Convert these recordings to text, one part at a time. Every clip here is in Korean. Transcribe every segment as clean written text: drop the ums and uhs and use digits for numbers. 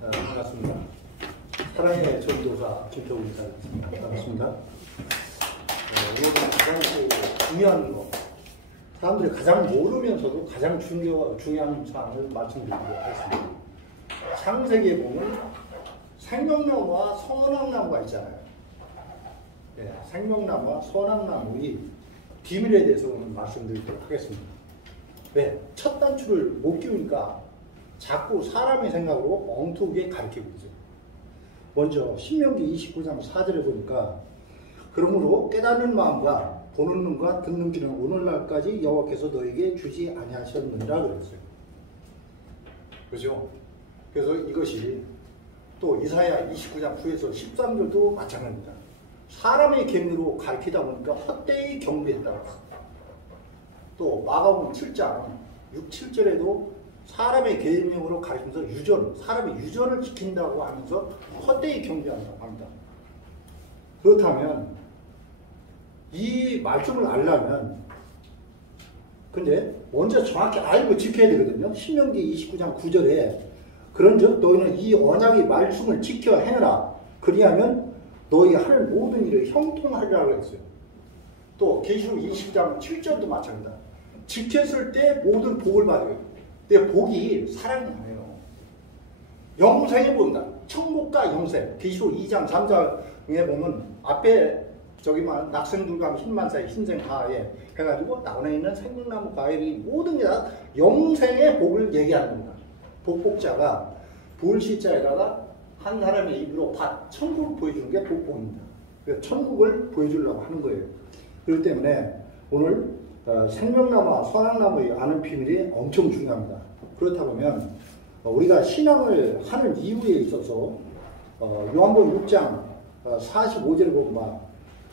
반갑습니다. 사랑의 전도사 김태우 인사드리겠습니다. 반갑습니다. 오늘은 가장 중요한 거, 사람들이 가장 모르면서도 가장 중요한 사항을 말씀드리도록 하겠습니다. 창세기에 보면 생명나무와 선악나무가 있잖아요. 네, 생명나무와 선악나무의 비밀에 대해서 오늘 말씀드리도록 하겠습니다. 왜? 첫 단추를 못 끼우니까 자꾸 사람의 생각으로 엉뚱하게 가르치고 있어요. 먼저 신명기 29장 4절에 보니까 그러므로 깨닫는 마음과 보는 눈과 듣는 귀는 오늘날까지 여호와께서 너에게 주지 아니하셨느니라 그랬어요. 그죠? 그래서 이것이 또 이사야 29장 9에서 13절도 마찬가지입니다. 사람의 계미로 가르치다 보니까 헛되이 경배했다고. 또 마가복음 7장 6, 7절에도 사람의 계명으로 가르치면서 사람의 유전을 지킨다고 하면서 헛되이 경배한다고 합니다. 그렇다면 이 말씀을 알려면 근데 먼저 정확히 알고 지켜야 되거든요. 신명기 29장 9절에 그런즉 너희는 이 언약의 말씀을 지켜 행하라. 그리하면 너희 할 모든 일을 형통하리라고 했어요. 또 계시록 20장 7절도 마찬가지다. 지켰을 때 모든 복을 받아요. 근데 복이 사랑이 아니에요. 영생에 본다. 천국과 영생. 계시록 2장 3장에 보면 앞에 저기만 낙생불감 흰만사의 흰생하에 해가지고 나원에 있는 생명나무 과일이 모든 게 다 영생의 복을 얘기하는 겁니다. 복복자가 볼시자에다가 한 사람의 입으로 천국을 보여주는 게 복복입니다. 그래서 천국을 보여주려고 하는 거예요. 그렇기 때문에 오늘 생명나무와 선악나무의 아는 비밀이 엄청 중요합니다. 그렇다 보면 우리가 신앙을 하는 이유에 있어서 요한복음 6장 45절에 보면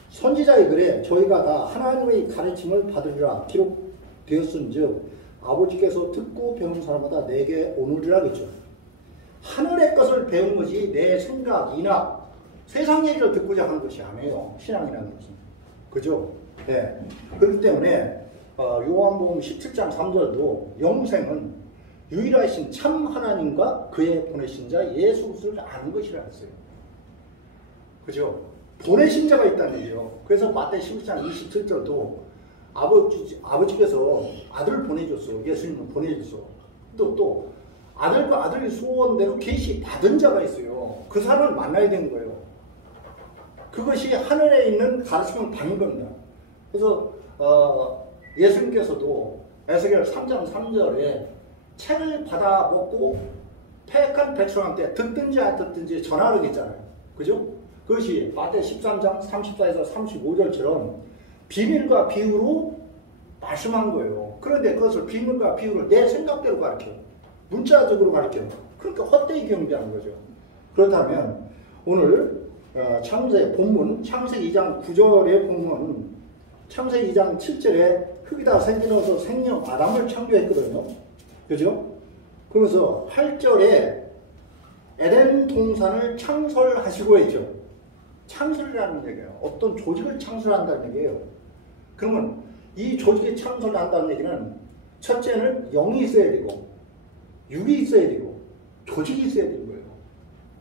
선지자의 글에 저희가 다 하나님의 가르침을 받으리라 기록되었은즉 아버지께서 듣고 배운 사람마다 내게 오느리라 그랬죠. 하늘의 것을 배운 것이 내 생각이나 세상 얘기를 듣고자 하는 것이 아니에요. 신앙이라는 것은. 그죠? 네. 그렇기 때문에 요한복음 17장 3절도 영생은 유일하신 참 하나님과 그의 보내신 자 예수 그리스도를 아는 것이라 했어요. 그죠? 보내신 자가 있다는 얘기예요. 그래서 마태 11장 27절도 아버지께서 아들을 보내줬어. 예수님을 보내줬어. 또 아들과 아들의 소원대로 계시 받은 자가 있어요. 그 사람을 만나야 되는 거예요. 그것이 하늘에 있는 가르침을 받는 겁니다. 그래서 예수님께서도 에스겔 3장 3절에 책을 받아 먹고 패역한 백성한테 듣든지 안 듣든지 전하라고 했잖아요. 그죠? 그것이 마태 13장 34에서 35절처럼 비밀과 비유로 말씀한 거예요. 그런데 그것을 비밀과 비유를 내 생각대로 가르쳐요. 문자적으로 가르쳐요. 그러니까 헛되이 경배하는 거죠. 그렇다면 오늘 본문 창세기 2장 9절에 보면 창세기 2장 7절에 흙이다 생기어서 생명 아담을 창조했거든요. 그죠? 그러면서 8절에 에덴 동산을 창설하시고 했죠. 창설이라는 얘기예요. 어떤 조직을 창설한다는 얘기예요. 그러면 이 조직이 창설한다는 얘기는 첫째는 영이 있어야 되고 육이 있어야 되고 조직이 있어야 되는 거예요.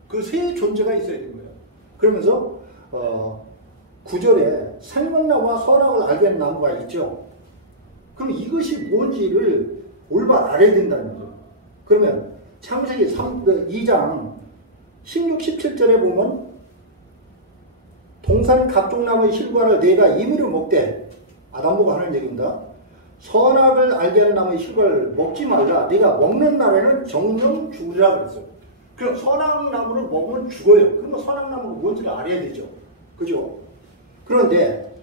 그 세 존재가 있어야 되는 거예요. 그러면서 9절에 생명나무와 선악을 알게 하는 나무가 있죠. 그럼 이것이 뭔지를 올바로 알아야 된다는 거죠. 그러면 창세기 2장 16, 17절에 보면 동산 각종 나무의 실과를 내가 임의로 먹되 아담 보고 하는 얘기입니다. 선악을 알게 하는 나무의 실과를 먹지 말라. 네가 먹는 날에는 정령 죽으리라 그랬어요. 그럼 선악나무를 먹으면 죽어요. 그러면 선악나무가 뭔지를 알아야 되죠. 그죠? 그런데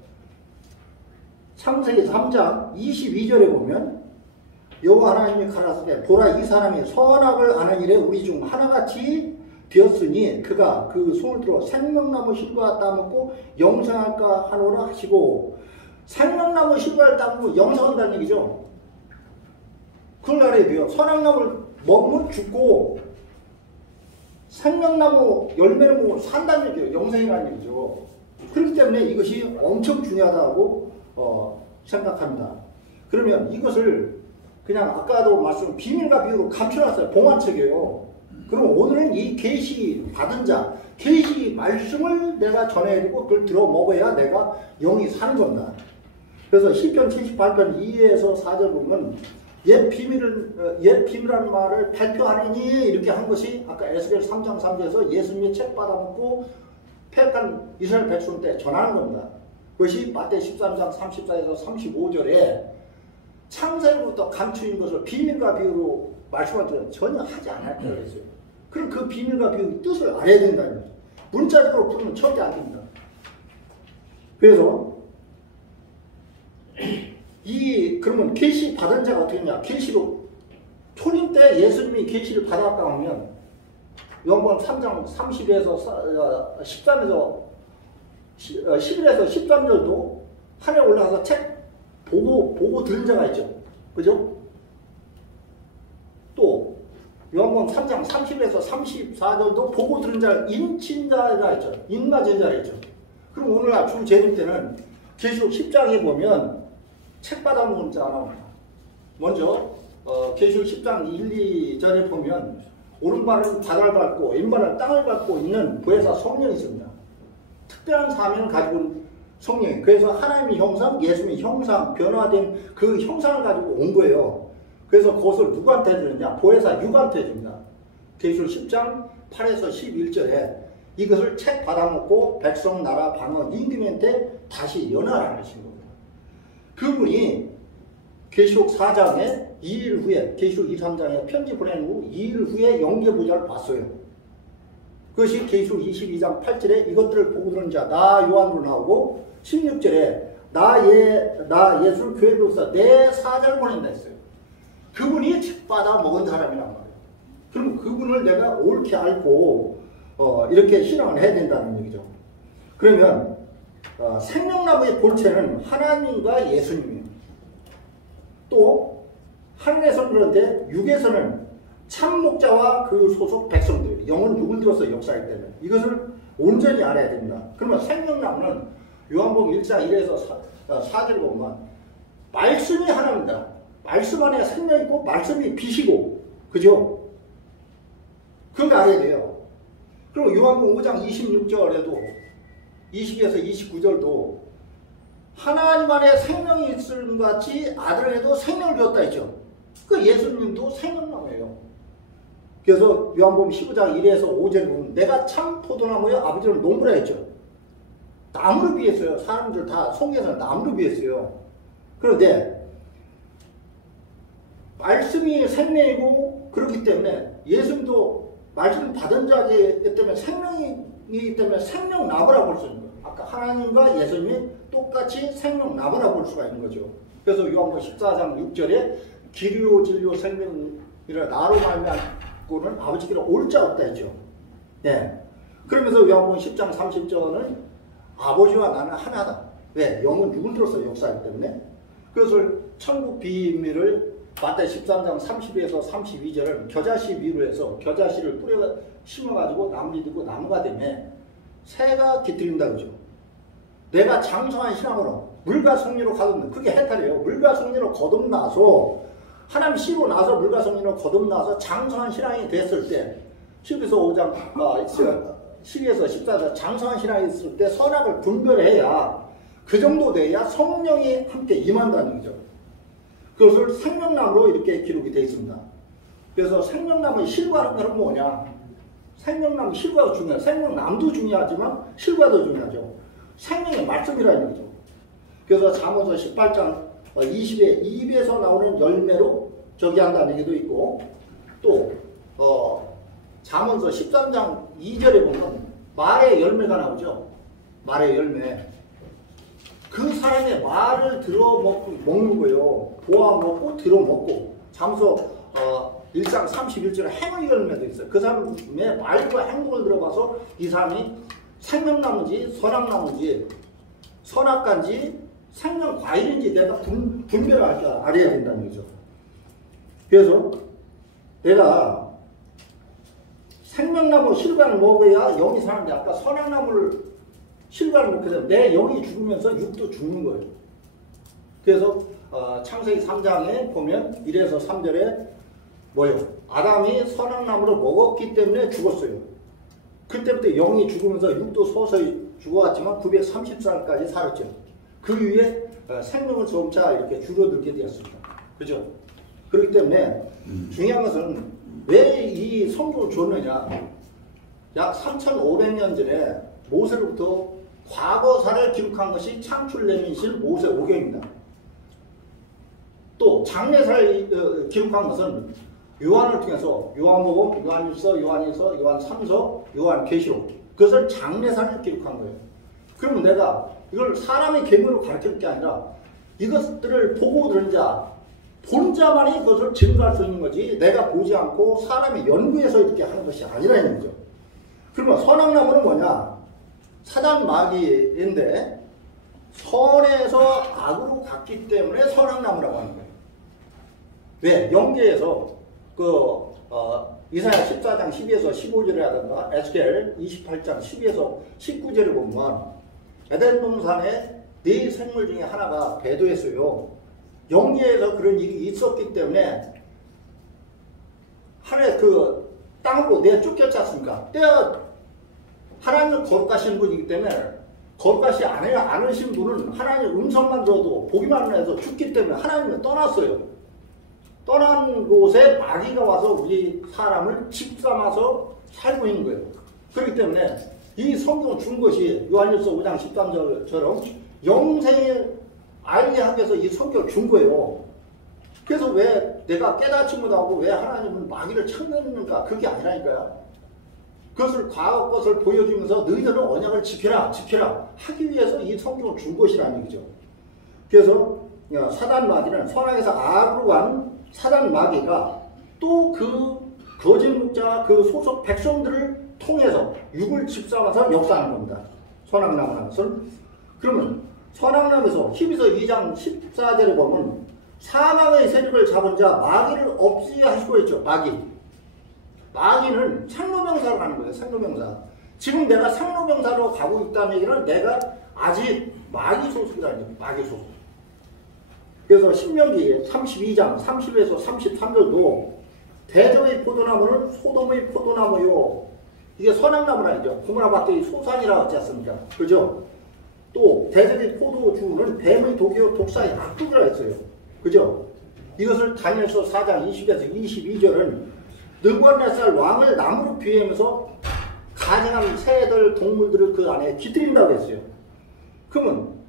창세기 3장 22절에 보면 여호와 하나님이 가라사대 보라 이 사람이 선악을 아는 일에 우리 중 하나같이 되었으니 그가 그 손을 들어 생명나무 실과 따먹고 영생할까 하노라 하시고 생명나무 실과를 따먹고 영생한다는 얘기죠. 그걸 알아야 돼요. 선악나무를 먹으면 죽고 생명나무 열매를 먹으면 산다는 얘기예요. 영생이라는 얘기죠. 그렇기 때문에 이것이 엄청 중요하다고 생각합니다. 그러면 이것을 그냥 아까도 말씀 비밀과 비유로 감춰놨어요. 봉화책이에요. 그럼 오늘은 그러면 이 계시 받은 자, 계시 말씀을 내가 전해드리고 그걸 들어 먹어야 내가 영이 사는 겁니다. 그래서 시편 78편 2에서 4절 보면 옛 비밀이라는 말을 발표하느니 이렇게 한 것이 아까 에스겔 3장 3절에서 예수님이 책 받아먹고 패역한 이스라엘 백성 때 전하는 겁니다. 그것이 마태 13장 34에서 35절에 창세로부터 감추인 것을 비밀과 비유로 말씀할 때 전혀 하지 않았다고 했어요. 그럼 그 비밀과 비유의 뜻을 알아야 된다는 거죠. 문자적으로 풀면 절대 안 됩니다. 그래서 그러면 계시 받은 자가 어떻게 했냐? 계시로 초림 때 예수님이 계시를 받았다 하면 요한복음 3장 30에서 13에서 11에서 13절도 하늘에 올라가서 책 보고 들은 자가 있죠. 그죠? 또 요한복음 3장 30에서 34절도 보고 들은 자가 인친자가 있죠. 인마제자가 있죠. 그럼 오늘날 주 재림 때는 계시록 10장에 보면 책 받아먹은 자가 나옵니다. 먼저 계시록 10장 1, 2절에 보면 오른발은 바다를 밟고 왼발은 땅을 밟고 있는 보혜사 성령이 있습니다. 특별한 사명을 가지고 온 성령이. 그래서 하나님의 형상, 예수님의 형상, 변화된 그 형상을 가지고 온 거예요. 그래서 그것을 누구한테 주느냐? 보혜사 육한테 줍니다. 계시록 10장 8에서 11절에 이것을 책 받아먹고 백성, 나라, 방언, 임금한테 다시 연하라는 것인 겁니다. 그분이 계시록 4장에 2일 후에, 계시록 23장에 편지 보낸 후 2일 후에 영계부자를 봤어요. 그것이 계시록 22장 8절에 이것들을 보고 들은 자, 나 요한으로 나오고 16절에 나 예수를 교회에 두어서 내 사자를 보낸다 했어요. 그분이 책 받아 먹은 사람이란 말이에요. 그럼 그분을 내가 옳게 알고 이렇게 신앙을 해야 된다는 얘기죠. 그러면 생명나무의 본체는 하나님과 예수님이에요. 또 하늘에서는 그런데 육에서는 참목자와 그 소속 백성들, 영은 육을 들어서 역사하기 때문에 이것을 온전히 알아야 됩니다. 그러면 생명나무는 요한복음 1장 1에서 4절 보면 말씀이 하나입니다. 말씀 안에 생명이 있고 말씀이 빛이고, 그죠? 그걸 알아야 돼요. 그리고 요한복음 5장 26절에도 20에서 29절도 하나님 안에 생명이 있을 것 같이 아들에도 생명을 주었다 했죠. 그 예수님도 생명나무예요. 그래서 요한복음 15장 1에서 5절에 보면 내가 참 포도나무여 아버지를 농부라 했죠. 나무를 비했어요. 사람들 다 성경에서는 나무를 비했어요. 그런데 말씀이 생명이고 그렇기 때문에 예수님도 말씀을 받은 자이기 때문에 생명이기 때문에 생명나무라고 볼 수 있는 거예요. 아까 하나님과 예수님이 똑같이 생명나무라고 볼 수가 있는 거죠. 그래서 요한복음 14장 6절에 길이요 진리요 생명이라 나로 말미암고는 아버지께로 올 자 없다 했죠. 네. 그러면서 요한복음 10장 30절은 아버지와 나는 하나다. 왜? 영은 육을 들어서 역사하기 때문에. 그것을 천국 비밀을 마태 13장 30에서 32절은 겨자씨 비유로 해서 겨자씨를 뿌려 심어가지고 나무이 되고 나무가 되면 새가 깃들인다 그러죠. 내가 장성한 신앙으로 물과 성리로 거듭나, 그게 해탈이에요. 물과 성리로 거듭나서 하나님 씨로 나서 물과 성리로 거듭나서 장성한 신앙이 됐을 때 12에서 5장 12에서 14장 장성한 신앙이 있을 때 선악을 분별해야 그 정도 돼야 성령이 함께 임한다는 거죠. 그것을 생명나무로 이렇게 기록이 되어 있습니다. 그래서 생명나무의 실과는 뭐냐? 생명나무 실과가 중요해요. 생명나무도 중요하지만 실과도 중요하죠. 생명의 말씀이라는 거죠. 그래서 잠언서 18장 20에 입에서 나오는 열매로 저기 한다는 얘기도 있고, 또 잠언서 13장 2절에 보면 말의 열매가 나오죠. 말의 열매. 그 사람의 말을 들어 먹는 거예요. 보아 먹고 들어 먹고. 잠언서 1장 31절에 행의 열매도 있어요. 그 사람의 말과 행동을 들어봐서 이 사람이 생명나무인지 선악나무인지 선악과인지 생명과일인지 내가 분별을 알아야 된다는 거죠. 그래서 내가 생명나무 실과를 먹어야 영이 사는데 아까 선악나무를 실과를 먹게 되면 내 영이 죽으면서 육도 죽는 거예요. 그래서 창세기 3장에 보면 1에서 3절에 뭐요? 아담이 선악나무를 먹었기 때문에 죽었어요. 그때부터 영이 죽으면서 육도 서서히 죽어왔지만 930살까지 살았죠. 그 이후에 생명을 점차 이렇게 줄어들게 되었습니다. 그죠? 그렇기 때문에 중요한 것은 왜 이 성경을 줬느냐. 약 3500년 전에 모세로부터 과거사를 기록한 것이 창출내민실 모세오경입니다. 또 장래사를 기록한 것은 요한을 통해서 요한복음, 요한일서, 요한일서, 요한 3서, 요한계시록 그것을 장래사를 기록한 거예요. 그러면 내가 이걸 사람의 계명으로 가르칠 게 아니라 이것들을 보고 들은 자, 본 자만이 그것을 증거할 수 있는 거지 내가 보지 않고 사람이 연구해서 이렇게 하는 것이 아니라는 거죠. 그러면 선악나무는 뭐냐? 사단 마귀인데 선에서 악으로 갔기 때문에 선악나무라고 하는 거예요. 왜? 영계에서 이사야 14장 12에서 15절이라든가 에스겔 28장 12에서 19절을 보면 에덴 동산에 네 생물 중에 하나가 배도했어요. 영계에서 그런 일이 있었기 때문에 하나의 그 땅으로 내쫓겼지 않습니까? 하나님은 거룩하신 분이기 때문에 거룩하지 않으신 분은 하나님의 음성만 들어도 보기만 해서 죽기 때문에 하나님은 떠났어요. 떠난 곳에 마귀가 와서 우리 사람을 집삼아서 살고 있는 거예요. 그렇기 때문에 이 성경을 준 것이 요한일서 5장 13절처럼 영생을 알게 하기 위해서 이 성경을 준 거예요. 그래서 왜 내가 깨닫지 못하고 왜 하나님은 마귀를 찾는가? 그게 아니라니까요. 그것을 과거 것을 보여주면서 너희들은 언약을 지켜라 하기 위해서 이 성경을 준 것이라는 얘기죠. 그래서 사단 마귀는 선악에서 악으로 간 사단 마귀가 또 그 거짓 목자 그 소속 백성들을 통해서 육을 집사와서 역사하는 겁니다. 선악나무라는 것은. 그러면 선악나무에서 히브리서 2장 14절에 보면 사망의 세력을 잡은 자 마귀를 없이 하시고 있죠. 마귀는 상노명사로 가는 거예요. 상노명사. 지금 내가 상노명사로 가고 있다는 얘기는 내가 아직 마귀 소속이라는 얘기예요. 마귀 소속. 그래서 신명기 32장 30에서 33절도 대적의 포도나무는 소돔의 포도나무요. 이게 선악나무라죠. 고무라 밭의 소산이라고 하지 않습니까? 그죠? 또 대적의 포도주는 뱀의 독이요 독사의 악독이라고 했어요. 그죠? 이것을 다니엘서 4장 20에서 22절은 느부갓네살 왕을 나무로 비유하면서 가증한 새들 동물들을 그 안에 깃들인다고 했어요. 그러면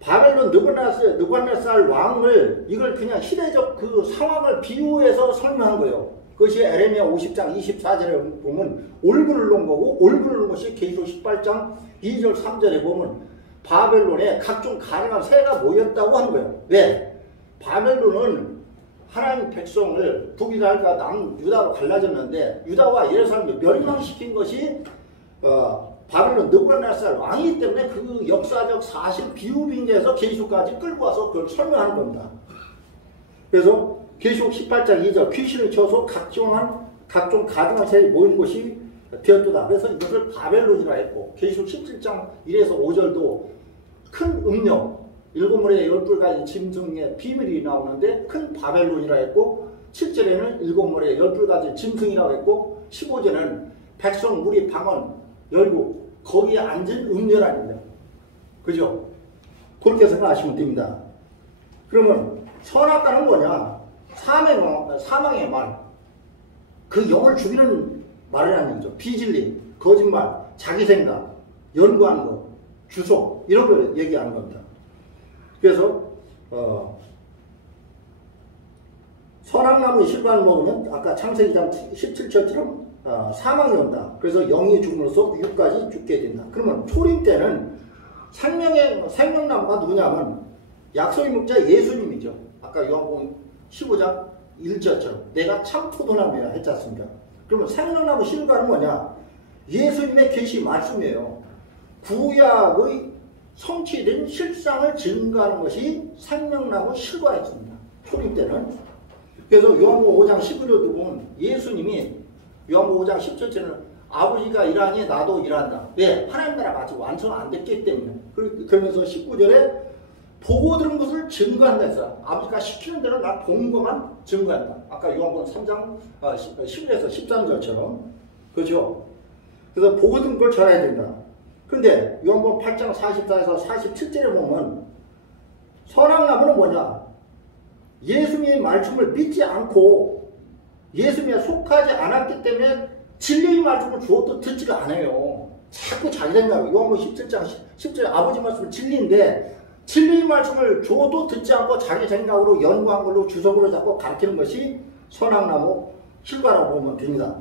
바벨론 느부갓네살 왕을 이걸 그냥 시대적 그 상황을 비유해서 설명한 거예요. 그것이 에레미야 50장 24절에 보면 올분을 놓은 거고 올분을 놓은 것이 계시록 18장 2절 3절에 보면 바벨론에 각종 가증한 새가 모였다고 하는 거예요. 왜? 바벨론은 하나님 백성을 북이스라엘과 남유다로 갈라졌는데 유다와 예루살렘을 멸망시킨 것이 바벨론 느부갓네살 왕이기 때문에 그 역사적 사실 비유 빙자에서 계시록까지 끌고 와서 그걸 설명하는 겁니다. 그래서 계시록 18장 2절 귀신을 쳐서 각종 가증한 새에 모인 곳이 되었도다. 그래서 이것을 바벨론이라 했고 계시록 17장 1에서 5절도 큰 음녀 7물에 10불가지 짐승의 비밀이 나오는데 큰 바벨론이라 했고 7절에는 7물에 10불가지 짐승이라고 했고 15절에는 백성 무리 방언 열고 거기에 앉은 음녀라는 거죠. 그죠? 그렇게 생각하시면 됩니다. 그러면 선악과는 뭐냐? 사망의 말. 그 영을 죽이는 말이라는 거죠. 비진리, 거짓말, 자기 생각, 연구하는 것, 주소 이런 걸 얘기하는 겁니다. 그래서 선악나무의 실과를 먹으면 아까 창세기 2장 17절처럼 사망이 온다. 그래서 영이 죽음으로써 육까지 죽게 된다. 그러면 초림 때는 생명나무가 누구냐면 약속의 목자 예수님이죠. 아까 요한복음 15장 1절처럼 내가 참 포도나무야 했지 않습니까? 그러면 생명나무 실과는 뭐냐? 예수님의 계시 말씀이에요. 구약의 성취된 실상을 증거하는 것이 생명나무 실과였습니다. 초림 때는. 그래서 요한복음 5장 11절도 보면 예수님이 요한복음 5장 10절에는 아버지가 일하니 나도 일한다. 왜? 하나님 나라가 아직 완성 안 됐기 때문에. 그러면서 19절에 보고 들은 것을 증거한다 했어. 아버지가 시키는 대로 나 본 것만 증거한다. 아까 요한복음 3장 11에서 13절처럼. 그죠? 그래서 보고 들은 걸 전해야 된다. 근데 요한복음 8장 44에서 47절에 보면 선악나무는 뭐냐? 예수님의 말씀을 믿지 않고 예수님에 속하지 않았기 때문에 진리의 말씀을 주어도 듣지가 않아요. 자꾸 자기 생각, 요한복음 17장 10절에 아버지 말씀은 진리인데 진리의 말씀을 줘도 듣지 않고 자기 생각으로 연구한 걸로 주석으로 잡고 가르치는 것이 선악나무 실과라고 보면 됩니다.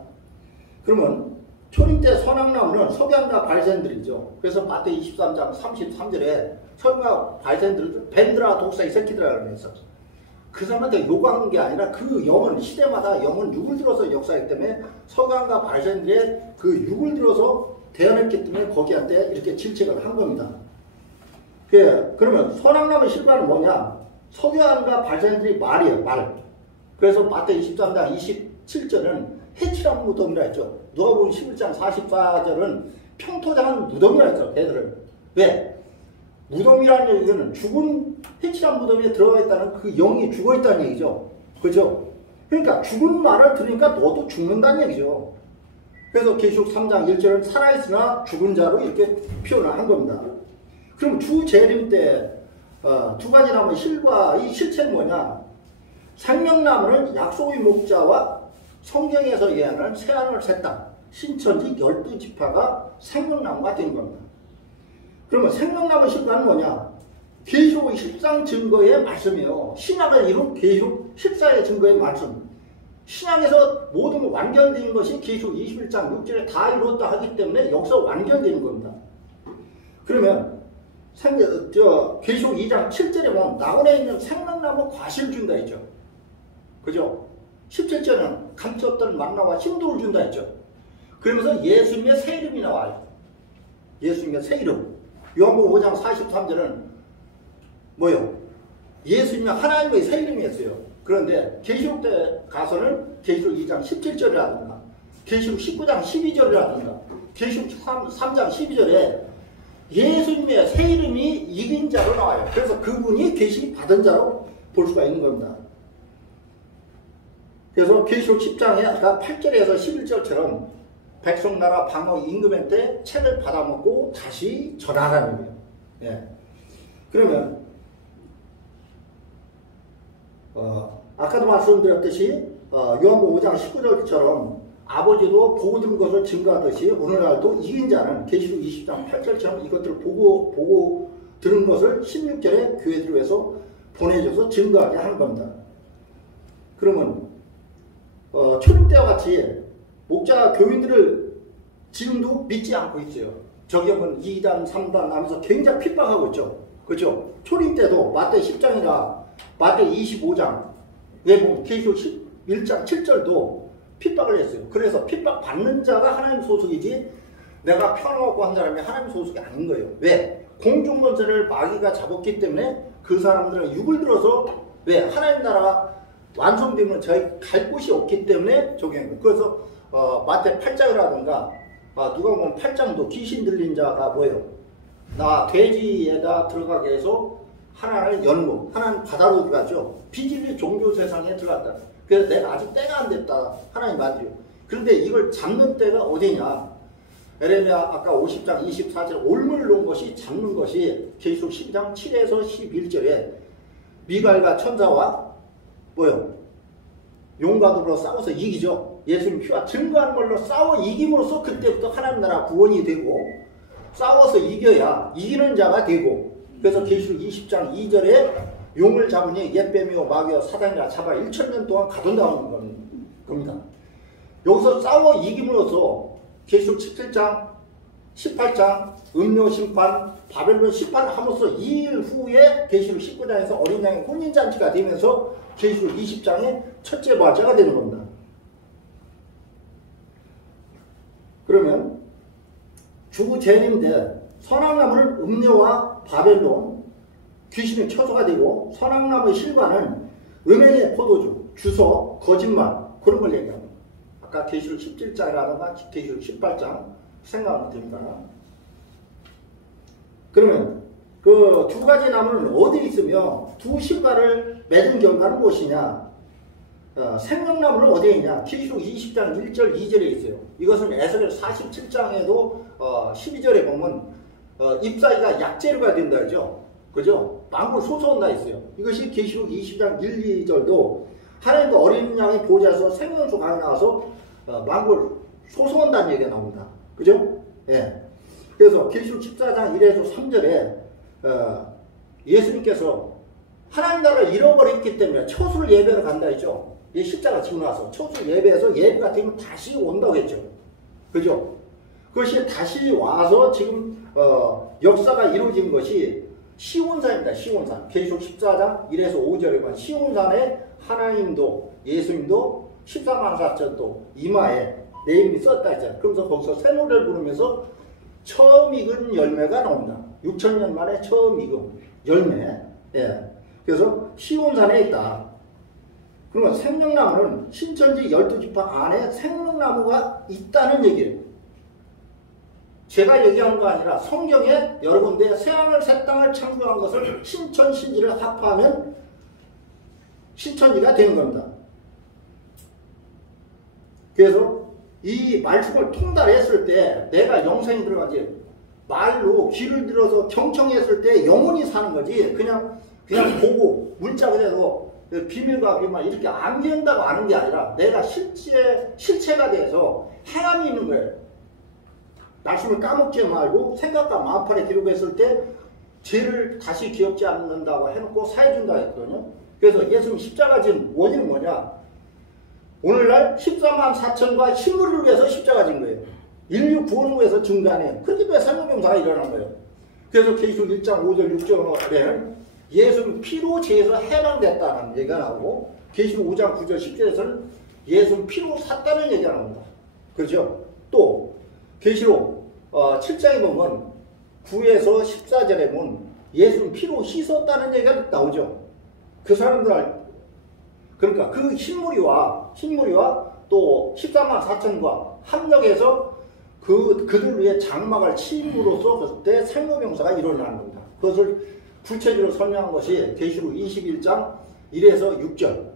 그러면 초림 때 선악나무는 서기관과 바리새인들이죠. 그래서 마태복음 23장 33절에 서기관과 바리새인들을 벤드라 독사 이 새끼들이라고 그랬어. 그 사람한테 요구하는 게 아니라 그 영은 시대마다 영은 육을 들어서 역사하기 때문에 서기관과 바리새인들의 그 육을 들어서 대언했기 때문에 거기한테 이렇게 질책을 한 겁니다. 그러면 선악나무 실과는 뭐냐? 서기관과 바리새인들이 말이에요, 말. 그래서 마태복음 23장 27절은 해치라는 무덤이라 했죠. 누가복음 11장 44절은 평토장한 무덤이라 했죠, 걔들은. 왜? 무덤이라는 얘기는 죽은 해치란 무덤에 들어가 있다는 그 영이 죽어 있다는 얘기죠. 그죠? 그러니까 죽은 말을 들으니까 너도 죽는다는 얘기죠. 그래서 계시록 3장 1절은 살아있으나 죽은 자로 이렇게 표현을 한 겁니다. 그럼 주 재림 때 두 가지 나무 실과 이 실체는 뭐냐? 생명나무는 약속의 목자와 성경에서 얘기하는 새하늘 새 땅, 신천지 12지파가 생명나무가 된 겁니다. 그러면 생명나무 실과는 뭐냐? 계시록 14장 증거의 말씀이에요. 신약을 이룬 계시록 14의 증거의 말씀. 신약에서 모든 완결된 것이 계시록 21장 6절에 다 이루었다 하기 때문에 여기서 완결되는 겁니다. 그러면 계시록 2장 7절에 보면 나원에 있는 생명나무 과실을 준다 했죠. 그죠? 17절은 감치 없던 만나와 힘도를 준다 했죠. 그러면서 예수님의 새 이름이 나와요. 예수님의 새 이름. 요한복음 5장 43절은 뭐요? 예수님의 하나님의 새 이름이었어요. 그런데 계시록 때 가서는 계시록 2장 17절이라든가 계시록 19장 12절이라든가 계시록 3장 12절에 예수님의 새 이름이 이긴 자로 나와요. 그래서 그분이 계시 받은 자로 볼 수가 있는 겁니다. 그래서 계시록 10장에 아까 8절에서 11절처럼 백성나라 방어 임금한테 책을 받아먹고 다시 전하라는 거예요. 예. 그러면 아까도 말씀드렸듯이 요한복음 5장 19절처럼 아버지도 보고 들은 것을 증거하듯이 오늘날도 이긴 자는 계시록 20장 8절처럼 이것들을 보고 들은 것을 16절에 교회들 위해서 보내줘서 증거하게 하는 겁니다. 그러면 초림 때와 같이 목자 교인들을 지금도 믿지 않고 있어요. 적용은 2단 3단 하면서 굉장히 핍박하고 있죠. 그렇죠? 초림 때도 마태 10장이나 마태 25장 왜 보면 계시록 11장 7절도 핍박을 했어요. 그래서 핍박 받는 자가 하나님 소속이지 내가 편하고 한 사람이 하나님 소속이 아닌 거예요. 왜? 공중권세를 마귀가 잡았기 때문에 그 사람들은 육을 들어서 왜? 하나님 나라가 완성되면 저희 갈 곳이 없기 때문에 적용한 거예요. 그래서 마태 8장이라든가 누가 보면 8장도 귀신 들린 자가 뭐예요? 나 돼지에다 들어가게 해서 하나를 연고 하나는 바다로 들어가죠. 비질리 종교 세상에 들어갔다. 그래서 내가 아직 때가 안 됐다. 하나님 맞죠. 그런데 이걸 잡는 때가 어디냐? 에레미야 아까 50장 24절 올물 놓은 것이 잡는 것이 계시록 12장 7에서 11절에 미갈과 천사와 뭐요? 용과 더불어 싸워서 이기죠. 예수님 피와 증거하는 걸로 싸워 이김으로써 그때부터 하나님 나라 구원이 되고 싸워서 이겨야 이기는 자가 되고 그래서 계시록 20장 2절에 용을 잡으니 옛뱀이요 마귀요 사단이라 잡아 1000년 동안 가둔다는 겁니다. 여기서 싸워 이김으로써 계시록 17장 18장 음료 심판 바벨론 심판을 함으로써 2일 후에 계시록 19장에서 어린 양의 혼인잔치가 되면서 계시록 20장의 첫째 부활자가 되는 겁니다. 그러면 주 재림 때 선악나무는 음료와 바벨론 귀신의 처소가 되고 선악나무의 실과는 음행의 포도주, 주소, 거짓말 그런 걸 얘기합니다. 아까 계시록 17장이라든가 계시록 18장 생각하면 됩니다. 그러면 그 두 가지 나무는 어디 있으며 두 실과를 맺은 결과는 무엇이냐? 생명나무는 어디에 있냐? 계시록 20장 1절 2절에 있어요. 이것은 에스겔 47장에도 12절에 보면 잎사귀가 약재료가 된다 하죠. 그죠? 망굴 솟아온다 했어요. 이것이 계시록 20장 1, 2절도 하나님도 어린 양의 보좌에서 생명수 강이 나와서 망굴 솟아온다는 얘기가 나옵니다. 그죠? 예. 그래서 계시록 14장 1에서 3절에 예수님께서 하나님 나라를 잃어버렸기 때문에 처수를 예배하러 간다 했죠. 이 십자가 지고 나서 처수 예배해서 예배가 되면 다시 온다고 했죠. 그죠? 그것이 다시 와서 지금 역사가 이루어진 것이 시온산입니다. 시온산. 계시록 14장 1에서 5절에 보면 시온산에 하나님도 예수님도 14만 4천도 이마에 내 이름이 썼다 했잖아요. 그러면서 거기서 새 노래를 부르면서 처음 익은 열매가 나옵니다. 6천년 만에 처음 익은 열매. 예. 그래서 시온산에 있다. 그러면 생명나무는 신천지 12지파 안에 생명나무가 있다는 얘기예요. 제가 얘기한 거 아니라 성경에 여러 군데 새하늘 새 땅을 창조한 것을 신천 신지를 합하면 신천지가 되는 겁니다. 그래서 이 말씀을 통달했을 때 내가 영생이 들어가지 말로 귀를 들어서 경청했을 때 영혼이 사는 거지 그냥 보고 문자 그대로 비밀과 비밀 이렇게 암기한다고 아는 게 아니라 내가 실체가 돼서 행함이 있는 거예요. 말씀을 까먹지 말고 생각과 마음판에 기록했을 때 죄를 다시 기억지 않는다고 해놓고 사해준다 했거든요. 그래서 예수님 십자가 진 원인은 뭐냐? 오늘날 14만 4천과 식물을 위해서 십자가 진 거예요. 인류 구원을 위해서 증가하네. 그렇게 왜 생명병사가 일어난 거예요. 그래서 계시록 1장 5절 6절에는 예수는 피로 죄에서 해방됐다는 얘기가 나오고 계시록 5장 9절 10절에서는 예수는 피로 샀다는 얘기가 나옵니다. 그렇죠? 또 계시록 7장에 보면 9에서 14절에 보면 예수는 피로 씻었다는 얘기가 나오죠. 그 사람들 그러니까 그 흰무리와 또 14만 4천과 합력해서 그들 위해 장막을 치임으로써 그때 생로병사가 일어나는 겁니다. 그것을 구체적으로 설명한 것이 계시록 21장 1에서 6절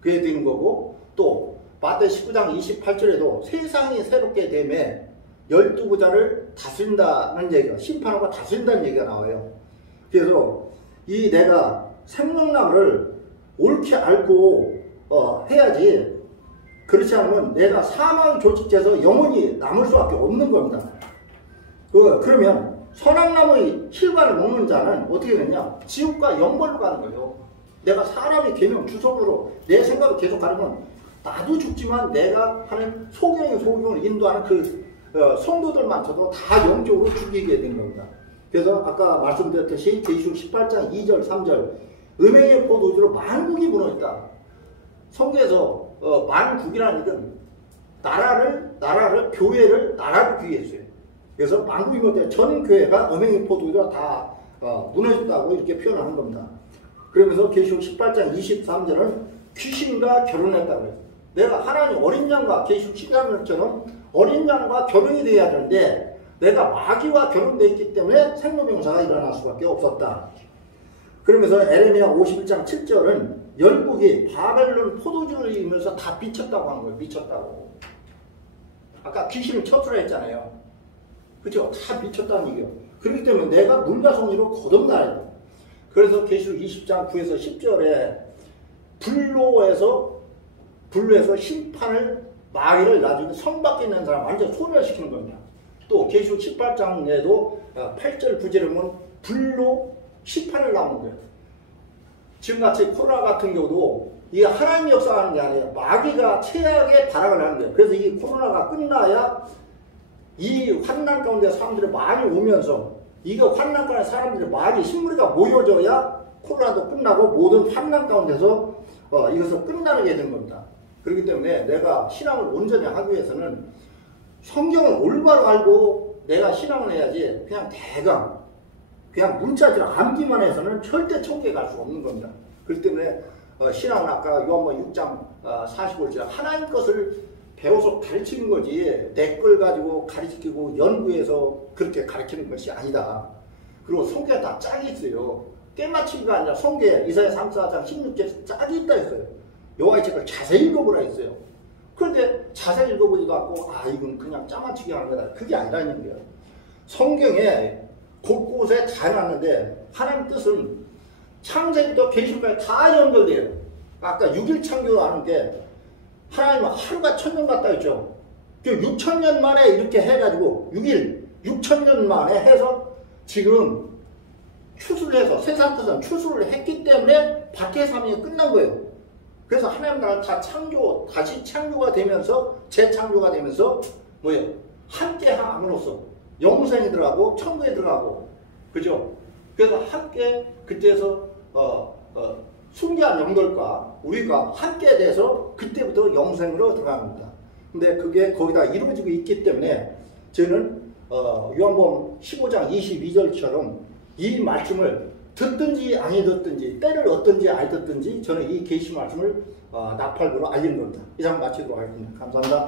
그게 되는 거고 또 마태 19장 28절에도 세상이 새롭게 되매 12부자를 다스린다는 얘기가 심판하고 다스린다는 얘기가 나와요. 그래서 이 내가 생명나무를 옳게 알고 해야지 그렇지 않으면 내가 사망 조직돼서 영원히 남을 수밖에 없는 겁니다. 그러면 선악나무의 실과를 먹는 자는 어떻게 되냐? 지옥과 영벌로 가는 거예요. 내가 사람이 되면 주석으로 내 생각을 계속 가려면 나도 죽지만 내가 하는 소경을 인도하는 그 성도들만쳐도 다 영적으로 죽이게 되는 겁니다. 그래서 아까 말씀드렸듯이 계시록 18장 2절 3절 음행의 포도주로 만국이 무너졌다. 성경에서 만국이라는 건 나라를 교회를 나라를 비유했어요. 그래서 만국이 무너져 전 교회가 음행의 포도주가 다 무너졌다고 이렇게 표현하는 겁니다. 그러면서 계시록 18장 23절은 귀신과 결혼했다고 했어요. 내가 하나님 어린 양과 계시록 13절처럼 어린 양과 결혼이 돼야 되는데 내가 마귀와 결혼되어 있기 때문에 생로병사가 일어날 수밖에 없었다. 그러면서 에레미야 51장 7절은 열국이 바벨론 포도주를 이으면서 다 미쳤다고 하는 거예요. 미쳤다고. 아까 귀신을 쳤으라 했잖아요. 그죠? 다 미쳤다는 얘기예요. 그렇기 때문에 내가 물과 성리로 거듭나야 돼요. 그래서 계시록 20장 9에서 10절에 불로에서 심판을 마귀를 나중에 성 밖에 있는 사람 완전 소멸시키는 겁니다. 또 계시록 18장에도 8절 9절에 보면 불로 심판을 나오는 거예요. 지금같이 코로나 같은 경우도 이게 하나님 역사하는 게 아니에요. 마귀가 최악의 발악을 하는 거예요. 그래서 이 코로나가 끝나야 이 환난 가운데 사람들이 많이 오면서 이거 환난 가운데 사람들이 많이 식물이가 모여져야 코로나도 끝나고 모든 환난 가운데서 이것을 끝나게 되는 겁니다. 그렇기 때문에 내가 신앙을 온전히 하기 위해서는 성경을 올바로 알고 내가 신앙을 해야지 그냥 대강 그냥 문자질 암기만 해서는 절대 천국에 갈 수 없는 겁니다. 그렇기 때문에 신앙은 아까 요한복음 6장 45절 하나님 것을 배워서 가르치는 거지 내 걸 가지고 가르치고 연구해서 그렇게 가르치는 것이 아니다. 그리고 성경에 다 짝이 있어요. 깨맞추기가 아니라 성경에 이사야 34장 16절 짝이 있다 했어요. 여호와의 책을 자세히 읽어보라 했어요. 그런데 자세히 읽어보지도 않고 아 이건 그냥 짜맞추기 하는 거다. 그게 아니라는 거예요. 성경에 곳곳에 다 해놨는데 하나님 뜻은 창세기부터 계시록까지 다 연결돼요. 아까 6일 창조하는 게 하나님은 하루가 1000년 같다 했죠. 6000년 만에 이렇게 해가지고 6일 6000년 만에 해서 지금 추수를 해서 세상 뜻은 추수를 했기 때문에 박해 3일이 끝난 거예요. 그래서 하나님 나라 다 창조 다시 창조가 되면서 재창조가 되면서 뭐예요? 함께 함으로써 영생에 들어가고 천국에 들어가고 그죠? 그래서 함께 그때에서 순기한 영들과 우리가 함께 돼서 그때부터 영생으로 들어갑니다. 근데 그게 거기다 이루어지고 있기 때문에 저는 요한복음 15장 22절처럼 이 말씀을 듣든지 아니 듣든지 때를 얻든지 아니 듣든지 저는 이 계시 말씀을 나팔부로 알리는 겁니다. 이상 마치도록 하겠습니다. 감사합니다.